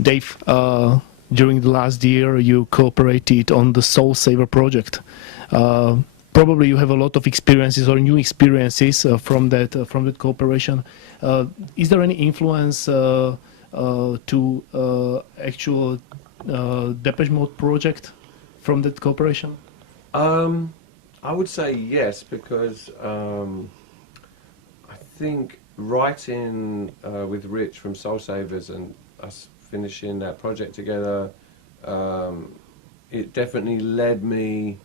Dave, during the last year you cooperated on the Soul Saver project. Probably you have a lot of experiences or new experiences from that cooperation. Is there any influence to actual Depeche Mode project from that cooperation? I would say yes, because I think writing with Rich from Soul Savers and us finishing that project together, it definitely led me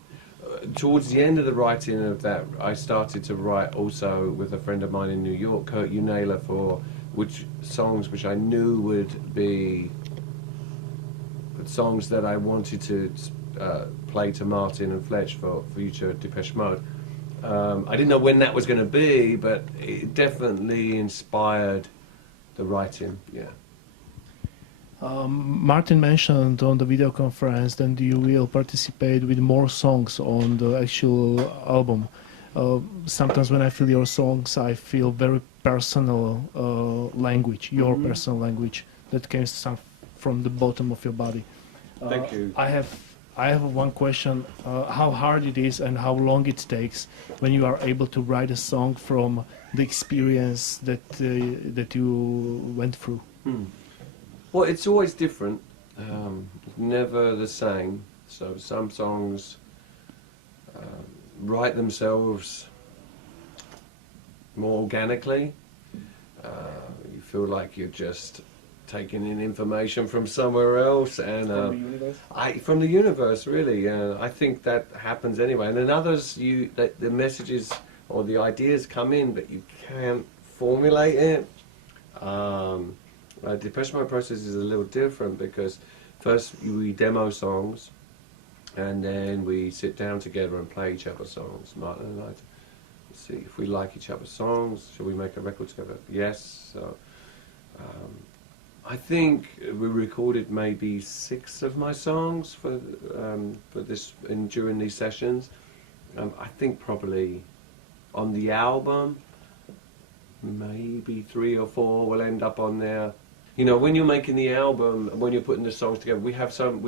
towards the end of the writing of that. I started to write also with a friend of mine in New York, Kurt Unailer, for songs which I knew would be songs that I wanted to play to Martin and Fletch for future Depeche Mode. I didn't know when that was going to be, but it definitely inspired the writing. Yeah. Martin mentioned on the video conference that you will participate with more songs on the actual album. Sometimes when I feel your songs, I feel very personal language, your personal language that comes from the bottom of your body. Thank you. I have one question: how hard it is and how long it takes when you are able to write a song from the experience that you went through. Well, it's always different, never the same. So some songs write themselves more organically. You feel like you're just taking in information from somewhere else, and From the universe? from the universe, really. I think that happens anyway. And then others, the messages or the ideas come in, but you can't formulate it. Depeche Mode process is a little different, because first we demo songs, and then we sit down together and play each other's songs. Martin and I, see if we like each other's songs. Should we make a record together? Yes. So I think we recorded maybe 6 of my songs for this during these sessions. I think probably on the album, maybe 3 or 4 will end up on there. You know, when you're making the album, when you're putting the songs together, we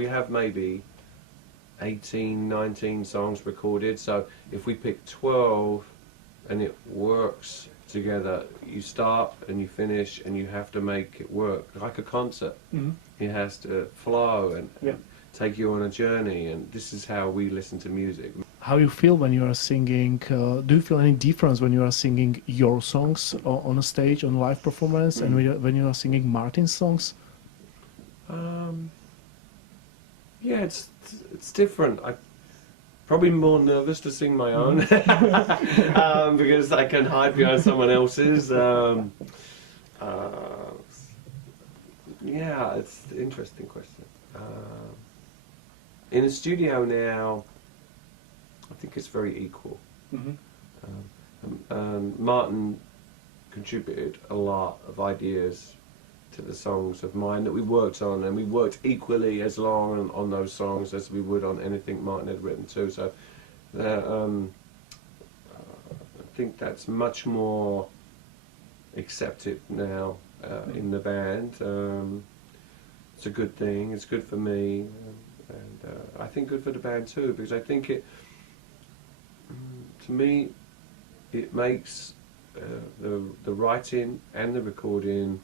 have maybe 18, 19 songs recorded. So if we pick 12 and it works together, you start and you finish, and you have to make it work like a concert. It has to flow and take you on a journey, and this is how we listen to music. How you feel when you are singing? Do you feel any difference when you are singing your songs on a stage, on live performance, and when you are singing Martin's songs? Yeah, it's different. I'm probably more nervous to sing my own because I can hide behind someone else's. Yeah, it's an interesting question. In the studio now, I think it's very equal. Martin contributed a lot of ideas to the songs of mine that we worked on, and we worked equally as long on those songs as we would on anything Martin had written too. So I think that's much more accepted now in the band. It's a good thing. It's good for me, and I think good for the band too, because I think it, to me, it makes the writing and the recording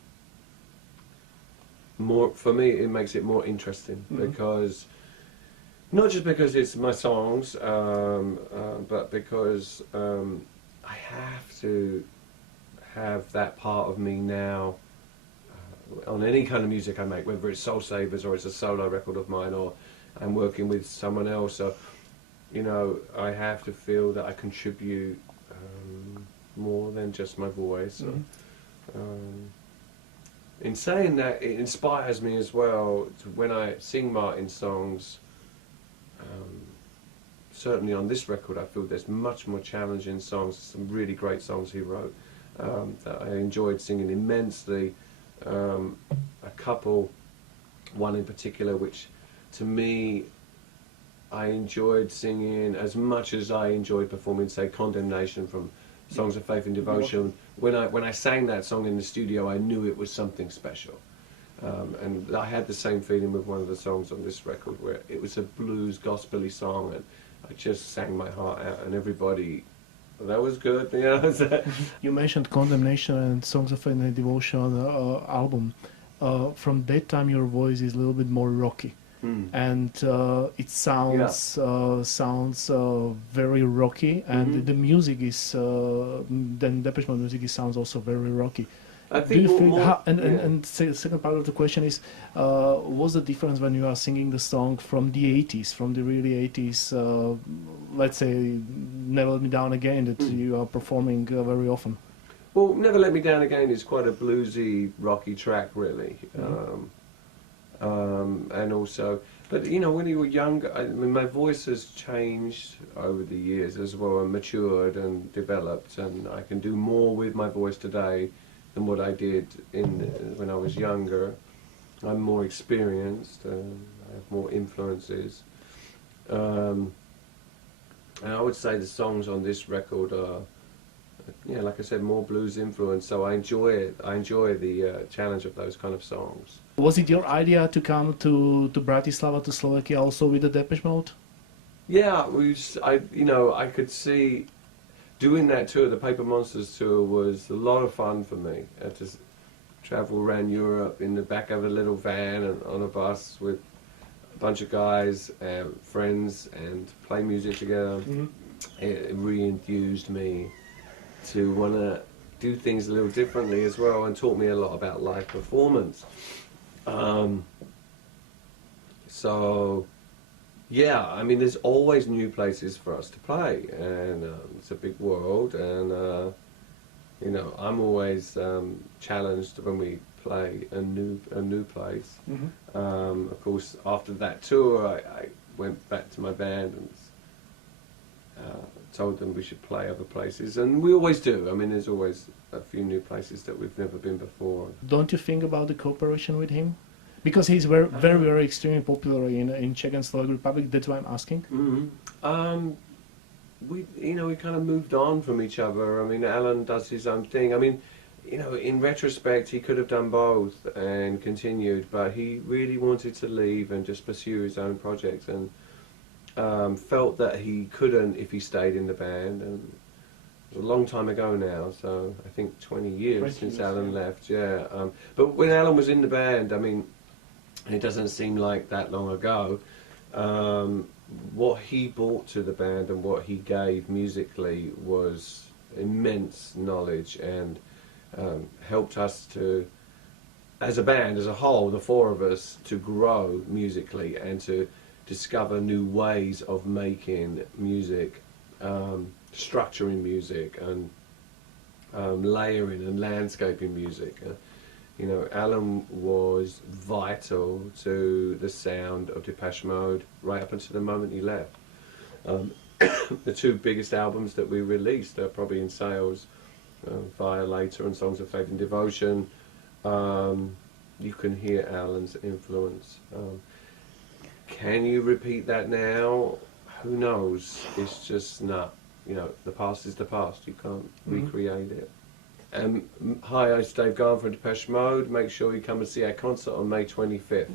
more, for me, it makes it more interesting, because not just because it's my songs, but because I have to have that part of me now on any kind of music I make, whether it's Soul Savers or it's a solo record of mine, or I'm working with someone else. So, you know, I have to feel that I contribute more than just my voice. In saying that, it inspires me as well when I sing Martin's songs. Certainly on this record, I feel there's much more challenging songs, some really great songs he wrote that I enjoyed singing immensely. A couple, one in particular, which to me I enjoyed singing as much as I enjoyed performing, say, Condemnation from Songs of Faith and Devotion. When I sang that song in the studio, I knew it was something special. And I had the same feeling with one of the songs on this record, where it was a blues gospel-y song, and I just sang my heart out, and everybody, that was good, you know. You mentioned Condemnation and Songs of Faith and Devotion album. From that time, your voice is a little bit more rocky, and it sounds very rocky, and the music is then Depeche Mode music sounds also very rocky. I Do think you feel more, and second part of the question is, what's the difference when you are singing the song from the 80s, from the really 80s, let's say Never Let Me Down Again, that you are performing very often? Well, Never Let Me Down Again is quite a bluesy, rocky track, really. And also, but you know, when you were younger, I mean, my voice has changed over the years as well, and matured and developed, and I can do more with my voice today than what I did when I was younger. I'm more experienced, I have more influences. And I would say the songs on this record are, yeah, like I said, more blues influence, so I enjoy it. I enjoy the challenge of those kind of songs. Was it your idea to come to Bratislava, to Slovakia, also with the Depeche Mode? Yeah, I could see doing that tour, the Paper Monsters tour, was a lot of fun for me. I had to travel around Europe in the back of a little van and on a bus with a bunch of guys, friends, and play music together. It really enthused me to want to do things a little differently as well, and taught me a lot about live performance. So yeah, I mean, there's always new places for us to play, and it's a big world, and you know, I'm always challenged when we play a new place. Of course, after that tour, I went back to my band and told them we should play other places, and we always do. I mean, there's always a few new places that we've never been before. Don't you think about the cooperation with him? Because he's very extremely popular in Czech and Slovak Republic. That's why I'm asking. We kind of moved on from each other. I mean, Alan does his own thing. I mean, you know, in retrospect, he could have done both and continued, but he really wanted to leave and just pursue his own projects, and felt that he couldn't if he stayed in the band. And it was a long time ago now, so I think 20 years since Alan left. Yeah, but when Alan was in the band, I mean, it doesn't seem like that long ago. What he brought to the band and what he gave musically was immense knowledge, and helped us to, as a band, as a whole, the four of us, to grow musically and to discover new ways of making music, structuring music, and layering and landscaping music. You know, Alan was vital to the sound of Depeche Mode right up until the moment he left. The two biggest albums that we released are probably in sales, Violator and Songs of Faith and Devotion. You can hear Alan's influence. Can you repeat that now? Who knows? It's just not, you know, the past is the past. You can't recreate it. Hi, it's Dave Gahan from Depeche Mode. Make sure you come and see our concert on May 25th.